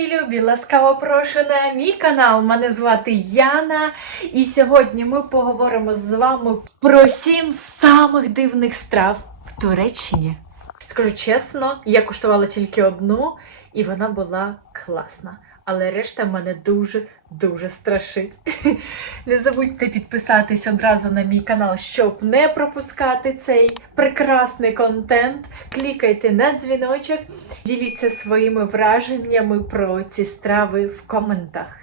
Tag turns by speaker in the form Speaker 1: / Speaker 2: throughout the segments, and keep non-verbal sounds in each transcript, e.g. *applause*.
Speaker 1: мої любі! Ласкаво прошу на мій канал. Мене звати Яна. І сьогодні ми поговоримо з вами про сім самих дивних страв в Туреччині. Скажу чесно, я куштувала тільки одну, і вона була класна. Але решта мене дуже дуже страшить. *laughs* Не забудьте підписатись одразу на мій канал, щоб не пропускати цей прекрасний контент. Клікайте на дзвіночок, діліться своїми враженнями про ці страви в коментах.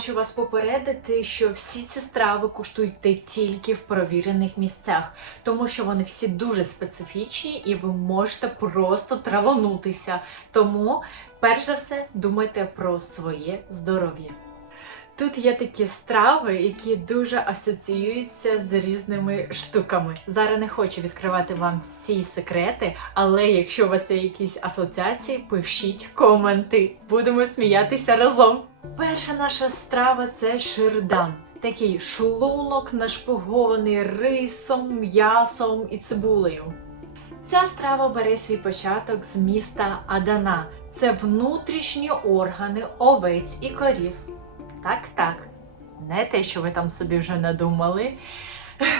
Speaker 1: Хочу вас попередити, що всі ці страви куштуйте тільки в провірених місцях, тому що вони всі дуже специфічні і ви можете просто траванутися. Тому, перш за все, думайте про своє здоров'я. Тут є такі страви, які дуже асоціюються з різними штуками. Зараз не хочу відкривати вам всі секрети, але якщо у вас є якісь асоціації, пишіть коменти. Будемо сміятися разом. Перша наша страва це ширдан. Такий шлунок нашпигований рисом, м'ясом і цибулею. Ця страва бере свій початок з міста Адана. Це внутрішні органи овець і корів. Так, так. Не те, що ви там собі вже надумали.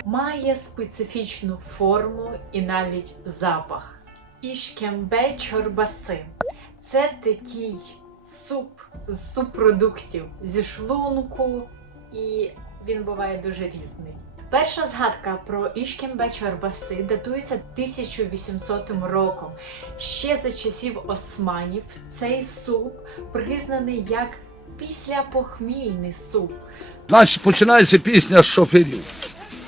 Speaker 1: Має специфічну форму і навіть запах. Ішкембе чорбаси. Це такий суп з субпродуктів зі шлунку, і він буває дуже різний. Перша згадка про Ішкембе чорбаси датується 1800 роком. Ще за часів османів цей суп признаний як післяпохмільний суп.
Speaker 2: Значить, починається пісня з шоферів.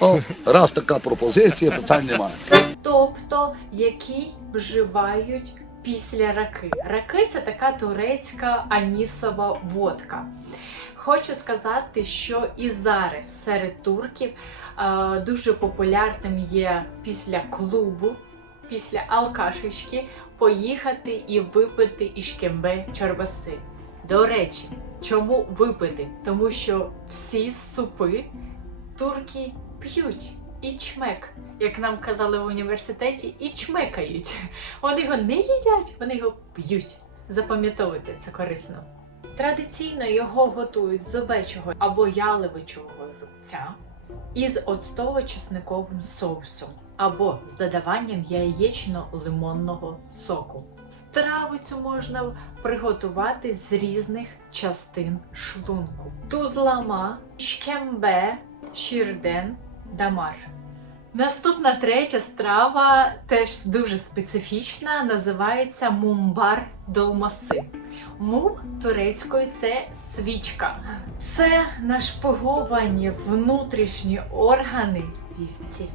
Speaker 2: О, раз така пропозиція, питань немає.
Speaker 1: тобто який вживають після раки. Раки це така турецька анісова водка. Хочу сказати, що і зараз серед турків е, дуже популярним є після клубу, після алкашечки поїхати і випити ішкембе чорбаси. До речі, чому випити? Тому що всі супи турки п'ють і чмек, як нам казали в університеті, і чмекають. Вони його не їдять, вони його п'ють. Запам'ятовуйте, це корисно. Традиційно його готують з овечого або яловичого рубця із оцтово-чесниковим соусом або з додаванням яєчно-лимонного соку. Страву цю можна приготувати з різних частин шлунку: тузлама, шкембе, шірден, дамар. Наступна третя страва теж дуже специфічна, називається мумбар долмаси. Мум турецькою це свічка. Це нашпиговані внутрішні органи вівці.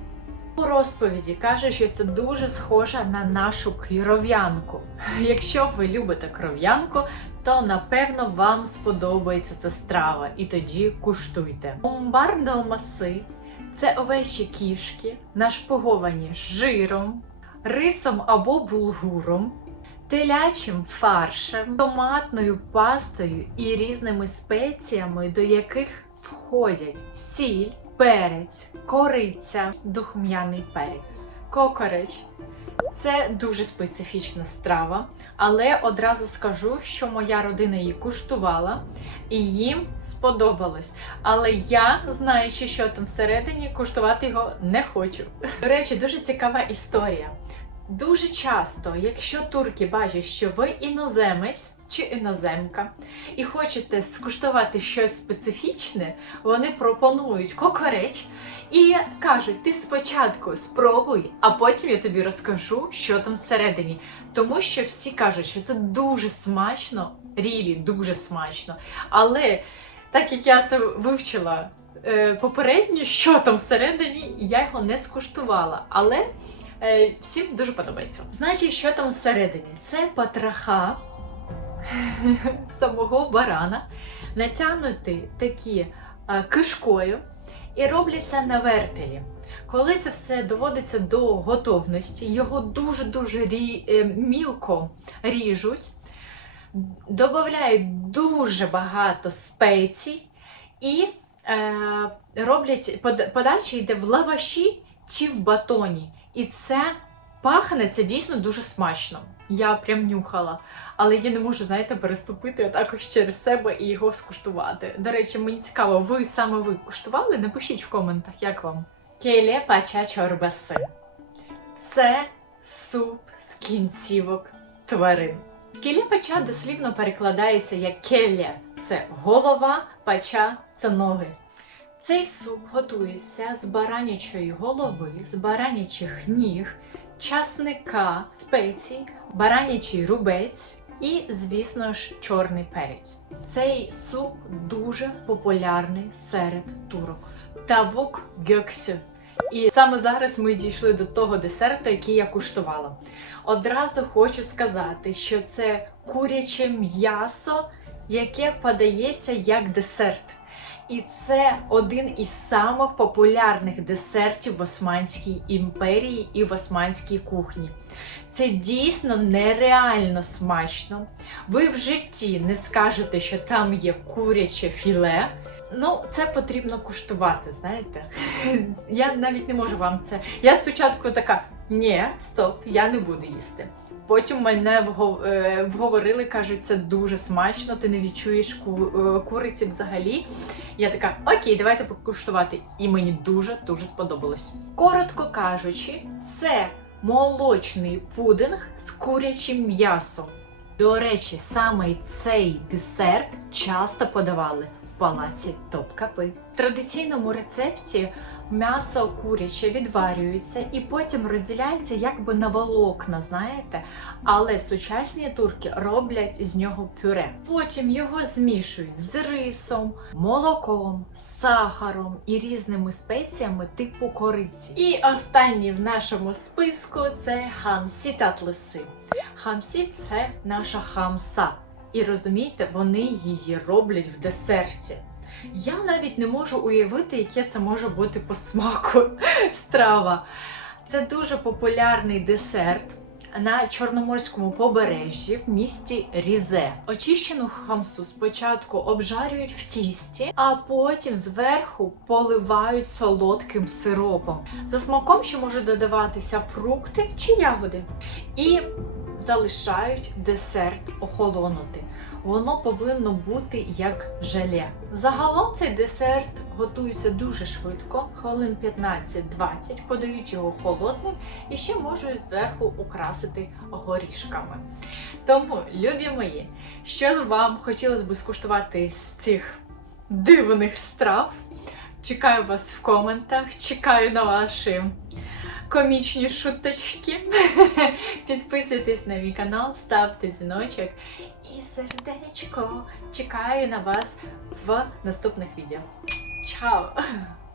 Speaker 1: У розповіді каже, що це дуже схоже на нашу кров'янку. Якщо ви любите кров'янку, то напевно вам сподобається ця страва, і тоді куштуйте. Мумбар долмаси це овечі кішки, нашпиговані жиром, рисом або булгуром, телячим фаршем, томатною пастою і різними спеціями, до яких входять сіль, перець, кориця, духм'яний перець, кокореч. Це дуже специфічна страва, але одразу скажу, що моя родина її куштувала і їм сподобалось. Але я, знаючи, що там всередині, куштувати його не хочу. До речі, дуже цікава історія. Дуже часто, якщо турки бачать, що ви іноземець чи іноземка, і хочете скуштувати щось специфічне, вони пропонують кокореч і кажуть: ти спочатку спробуй, а потім я тобі розкажу, що там всередині. Тому що всі кажуть, що це дуже смачно, рілі, дуже смачно. Але так як я це вивчила е, попередньо, що там всередині, я його не скуштувала. Але е, всім дуже подобається. Значить, що там всередині? Це потраха самого барана, натягнути такі е, кишкою. І роблять це на вертелі. Коли це все доводиться до готовності, його дуже-дуже рі... е, мілко ріжуть, додають дуже багато спецій і е, роблять подача йде в лаваші чи в батоні. І це пахне це дійсно дуже смачно. Я прям нюхала. Але я не можу, знаєте, переступити також через себе і його скуштувати. До речі, мені цікаво, ви саме ви куштували? Напишіть в коментах, як вам. Келе пача чорбаси. Це суп з кінцівок тварин. Келе пача дослівно перекладається як келля це голова, пача це ноги. Цей суп готується з баранячої голови, з баранячих ніг, часника, спецій, баранячий рубець і, звісно ж, чорний перець. Цей суп дуже популярний серед турок. Тавук гьоксю. І саме зараз ми дійшли до того десерту, який я куштувала. Одразу хочу сказати, що це куряче м'ясо, яке подається як десерт. І це один із самих популярних десертів в Османській імперії і в османській кухні. Це дійсно нереально смачно. Ви в житті не скажете, що там є куряче філе. Ну, це потрібно куштувати, знаєте. *laughs* Я навіть не можу вам це. Я спочатку така: ні, стоп, я не буду їсти. Потім мене е, вговорили, кажуть, це дуже смачно, ти не відчуєш е, куриці взагалі. Я така, окей, давайте покуштувати. І мені дуже дуже сподобалось. Коротко кажучи, це молочний пудинг з курячим м'ясом. До речі, саме цей десерт часто подавали в палаці Топкапи. В традиційному рецепті м'ясо куряче відварюється і потім розділяється якби на волокна, знаєте. Але сучасні турки роблять з нього пюре. Потім його змішують з рисом, молоком, сахаром і різними спеціями типу кориці. І останній в нашому списку це хамсі татлиси. Хамсі це наша хамса. І розумієте, вони її роблять в десерті. Я навіть не можу уявити, яке це може бути по смаку *laughs* страва. Це дуже популярний десерт на Чорноморському побережжі в місті Різе. Очищену хамсу спочатку обжарюють в тісті, а потім зверху поливають солодким сиропом. За смаком ще може додаватися фрукти чи ягоди. І залишають десерт охолонути. Воно повинно бути як желе. Загалом цей десерт готується дуже швидко, хвилин 15-20, подають його холодним і ще можуть зверху украсити горішками. Тому, любі мої, що вам хотілося б скуштувати з цих дивних страв? Чекаю вас в коментах, чекаю на ваші комічні шуточки. *laughs* Підписуйтесь на мій канал, ставте дзвіночок і сердечко. Чекаю на вас в наступних відео. Чао! *laughs*